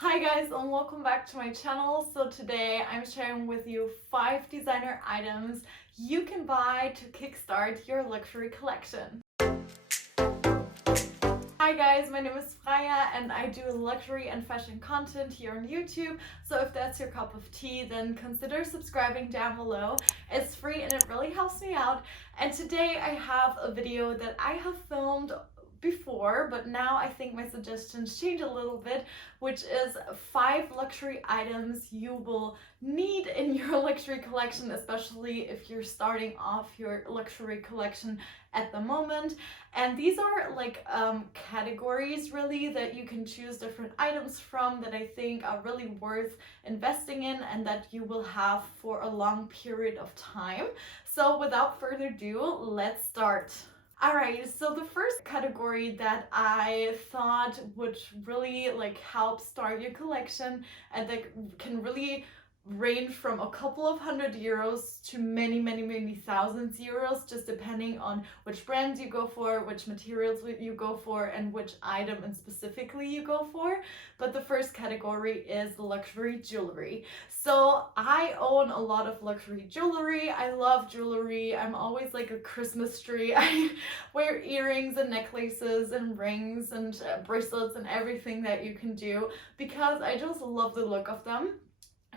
Hi guys and welcome back to my channel. So today I'm sharing with you 5 designer items you can buy to kickstart your luxury collection. Hi guys, my name is Freya and I do luxury and fashion content here on YouTube. So if that's your cup of tea, then consider subscribing down below. It's free and it really helps me out. And today I have a video that I have filmed before, but now I think my suggestions change a little bit, which is 5 luxury items you will need in your luxury collection, especially if you're starting off your luxury collection at the moment. And these are like categories really that you can choose different items from that I think are really worth investing in and that you will have for a long period of time. So without further ado, let's start. Alright, so the first category that I thought would really like help start your collection and that can really range from a couple of €100 to many thousands euros, just depending on which brands you go for, which materials you go for, and which item and specifically you go for. But the first category is luxury jewelry. So I own a lot of luxury jewelry. I love jewelry. I'm always like a Christmas tree. I wear earrings and necklaces and rings and bracelets and everything that you can do because I just love the look of them.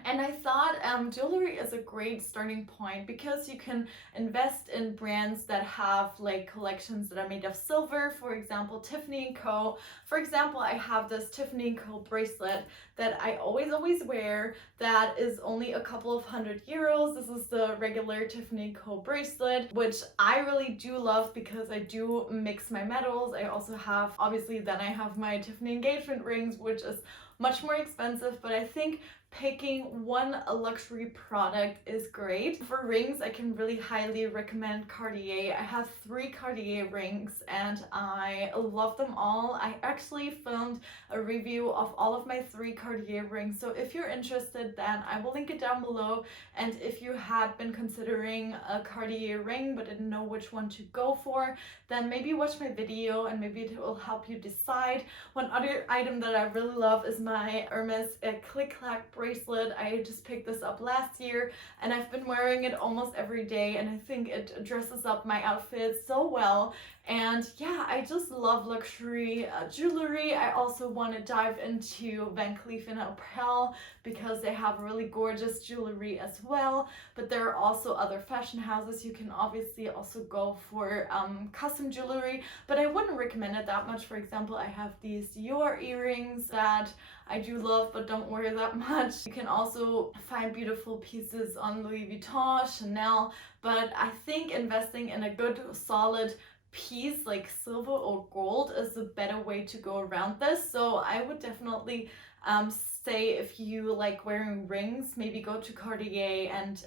And I thought jewelry is a great starting point because you can invest in brands that have like collections that are made of silver, for example, Tiffany&Co. For example, I have this Tiffany&Co bracelet that I always wear that is only a couple of €100. This is the regular Tiffany&Co bracelet, which I really do love because I do mix my metals. I also have, obviously, then I have my Tiffany engagement rings, which is much more expensive, but I think picking one luxury product is great. For rings, I can really highly recommend Cartier. I have 3 Cartier rings and I love them all. I actually filmed a review of all of my 3 Cartier rings, so if you're interested, then I will link it down below. And if you had been considering a Cartier ring but didn't know which one to go for, then maybe watch my video and maybe it will help you decide. One other item that I really love is my Hermes Clac bracelet. I just picked this up last year and I've been wearing it almost every day and I think it dresses up my outfit so well. And yeah, I just love luxury jewelry. I also want to dive into Van Cleef and Arpels because they have really gorgeous jewelry as well. But there are also other fashion houses. You can obviously also go for custom jewelry, but I wouldn't recommend it that much. For example, I have these Dior earrings that I do love but don't wear that much. You can also find beautiful pieces on Louis Vuitton, Chanel, but I think investing in a good solid piece like silver or gold is a better way to go around this. So I would definitely say if you like wearing rings, maybe go to Cartier, and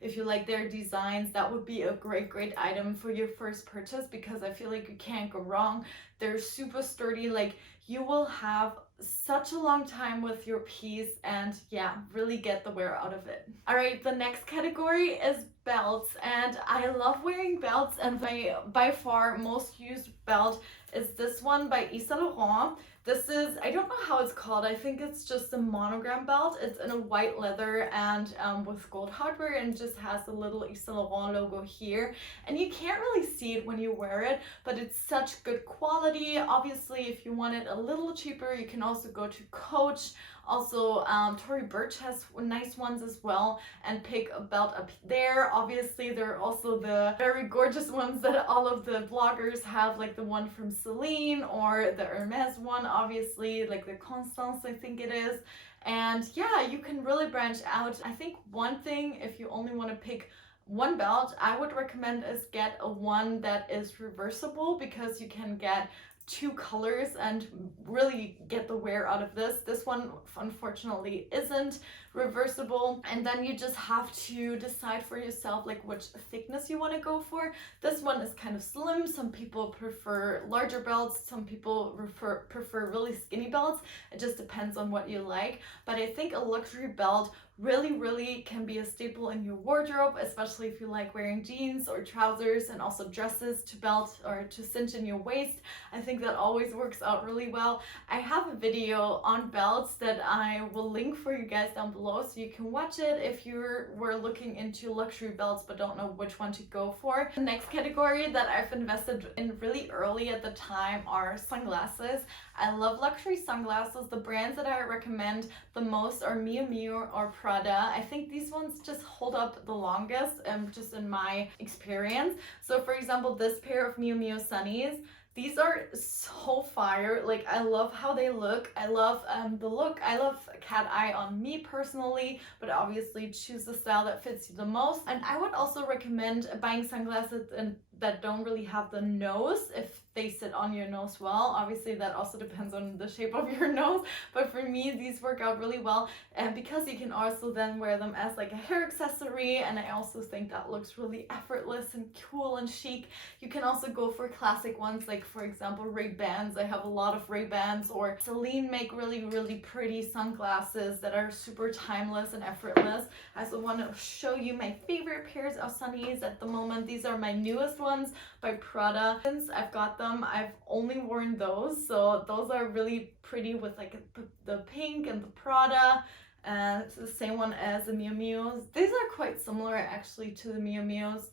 if you like their designs, that would be a great item for your first purchase because I feel like you can't go wrong. They're super sturdy, like you will have such a long time with your piece and yeah, really get the wear out of it. All right, the next category is belts, and I love wearing belts, and my by far most used belt is this one by Yves Saint Laurent. This is, I don't know how it's called, I think it's just a Monogram belt. It's in a white leather and with gold hardware, and just has the little Yves Saint Laurent logo here. And you can't really see it when you wear it, but it's such good quality. Obviously, if you want it a little cheaper, you can also go to Coach. Also, Tory Burch has nice ones as well, and pick a belt up there. Obviously, there are also the very gorgeous ones that all of the bloggers have, like the one from Celine or the Hermes one, obviously, like the Constance, I think it is. And yeah, you can really branch out. I think one thing, if you only want to pick one belt, I would recommend is get a one that is reversible because you can get 2 colors and really get the wear out of this. This one unfortunately isn't reversible, and then you just have to decide for yourself like which thickness you want to go for. This one is kind of slim. Some people prefer larger belts, some people prefer really skinny belts. It just depends on what you like, but I think a luxury belt really can be a staple in your wardrobe, especially if you like wearing jeans or trousers and also dresses to belt or to cinch in your waist. I think think that always works out really well. I have a video on belts that I will link for you guys down below, so you can watch it if you were looking into luxury belts but don't know which one to go for. The next category that I've invested in really early at the time are sunglasses. I love luxury sunglasses. The brands that I recommend the most are Miu Miu or Prada. I think these ones just hold up the longest, just in my experience. So for example, this pair of Miu Miu Sunnies, these are so fire. Like, I love how they look. I love the look. I love cat eye on me personally, but obviously choose the style that fits you the most. And I would also recommend buying sunglasses that don't really have the nose if they sit on your nose well. Obviously that also depends on the shape of your nose, but for me these work out really well, and because you can also then wear them as like a hair accessory, and I also think that looks really effortless and cool and chic. You can also go for classic ones, like for example Ray-Bans. I have a lot of Ray-Bans, or Celine make really pretty sunglasses that are super timeless and effortless. I also want to show you my favorite pairs of Sunnies at the moment. These are my newest ones by Prada. Since I've got them, I've only worn those, so those are really pretty with like the pink and the Prada. And it's the same one as the Miu Miu's. These are quite similar actually to the Miu Miu's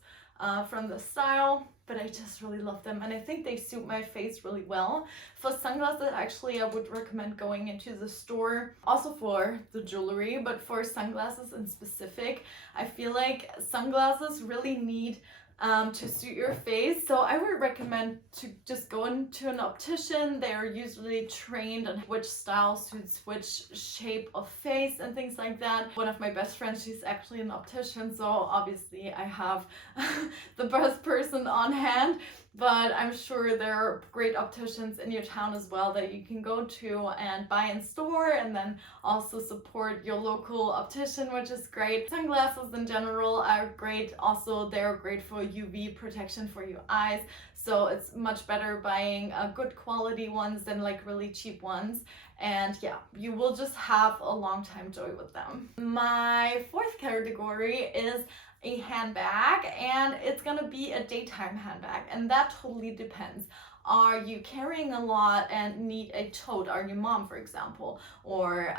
from the style, but I just really love them, and I think they suit my face really well. For sunglasses, actually I would recommend going into the store, also for the jewelry, but for sunglasses in specific, I feel like sunglasses really need to suit your face. So I would recommend to just go into an optician. They are usually trained on which style suits which shape of face and things like that. One of my best friends, she's actually an optician, so obviously I have the best person on hand. But I'm sure there are great opticians in your town as well that you can go to and buy in store, and then also support your local optician, which is great. Sunglasses in general are great. Also, they're great for UV protection for your eyes. So it's much better buying good quality ones than like really cheap ones. And yeah, you will just have a long time joy with them. My fourth category is a handbag, and it's gonna be a daytime handbag, and that totally depends. Are you carrying a lot and need a tote? Are you mom, for example, or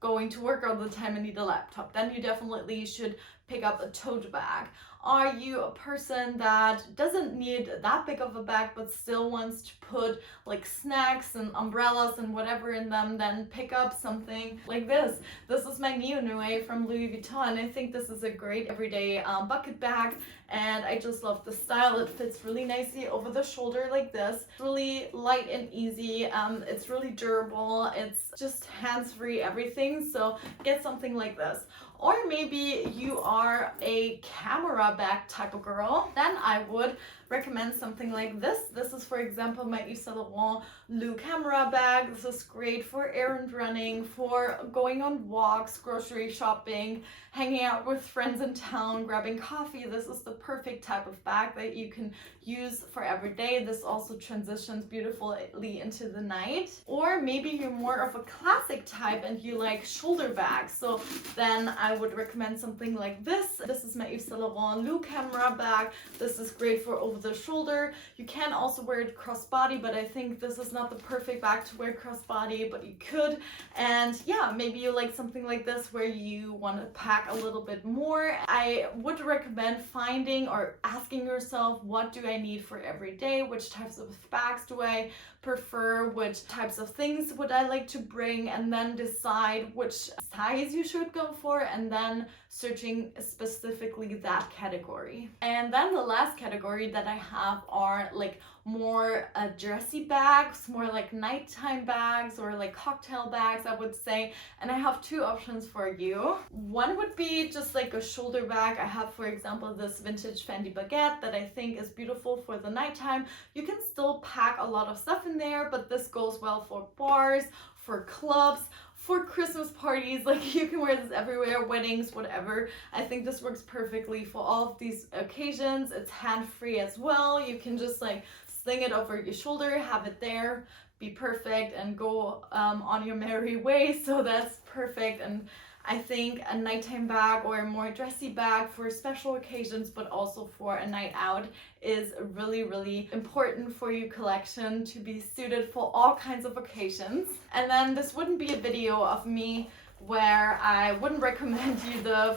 going to work all the time and need a laptop? Then you definitely should pick up a tote bag. Are you a person that doesn't need that big of a bag but still wants to put like snacks and umbrellas and whatever in them? Then pick up something like this. This is my Neo Noe from Louis Vuitton. I think this is a great everyday bucket bag, and I just love the style. It fits really nicely over the shoulder like this. It's really light and easy. It's really durable. It's just hands-free everything, so get something like this. Or maybe you are a camera bag type of girl, then I would recommend something like this. This is, for example, my Yves Saint Laurent Lou camera bag. This is great for errand running, for going on walks, grocery shopping, hanging out with friends in town, grabbing coffee. This is the perfect type of bag that you can use for every day. This also transitions beautifully into the night. Or maybe you're more of a classic type and you like shoulder bags. So then I would recommend something like this. This is my Yves Saint Laurent Lou camera bag. This is great for over the shoulder. You can also wear it crossbody, but I think this is not the perfect bag to wear crossbody, but you could. And yeah, maybe you like something like this where you want to pack a little bit more. I would recommend finding or asking yourself, what do I need for every day? Which types of bags do I prefer? Which types of things would I like to bring? And then decide which size you should go for, and then searching specifically that category. And then the last category that I have are like more dressy bags, more like nighttime bags or like cocktail bags, I would say. And I have two options for you. One would be just like a shoulder bag. I have, for example, this vintage Fendi Baguette that I think is beautiful for the nighttime. You can still pack a lot of stuff in there, but this goes well for bars, for clubs, for Christmas parties. Like, you can wear this everywhere, weddings, whatever. I think this works perfectly for all of these occasions. It's hand-free as well. You can just like sling it over your shoulder, have it there, be perfect, and go on your merry way. So that's perfect. And I think a nighttime bag or a more dressy bag for special occasions, but also for a night out, is really important for your collection to be suited for all kinds of occasions. And then this wouldn't be a video of me where I wouldn't recommend you the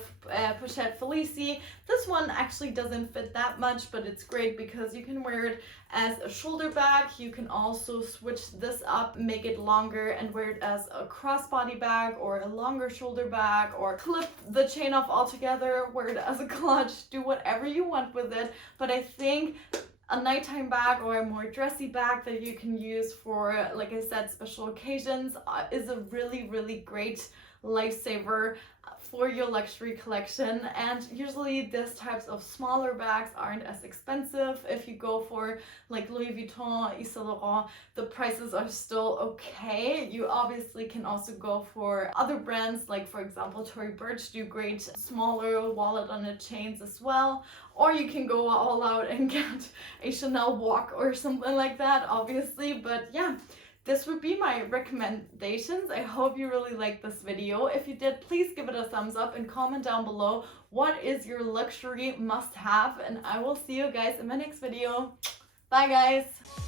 Pochette Felicie. This one actually doesn't fit that much, but it's great because you can wear it as a shoulder bag. You can also switch this up, make it longer and wear it as a crossbody bag or a longer shoulder bag, or clip the chain off altogether, wear it as a clutch, do whatever you want with it. But I think a nighttime bag or a more dressy bag that you can use for, like I said, special occasions is a really great lifesaver for your luxury collection. And usually these types of smaller bags aren't as expensive. If you go for like Louis Vuitton, Yves Saint Laurent, the prices are still okay. You obviously can also go for other brands, like for example Tory Burch do great smaller wallet on the chains as well. Or you can go all out and get a Chanel walk or something like that, obviously. But yeah, this would be my recommendations. I hope you really liked this video. If you did, please give it a thumbs up and comment down below what is your luxury must-have, and I will see you guys in my next video. Bye guys!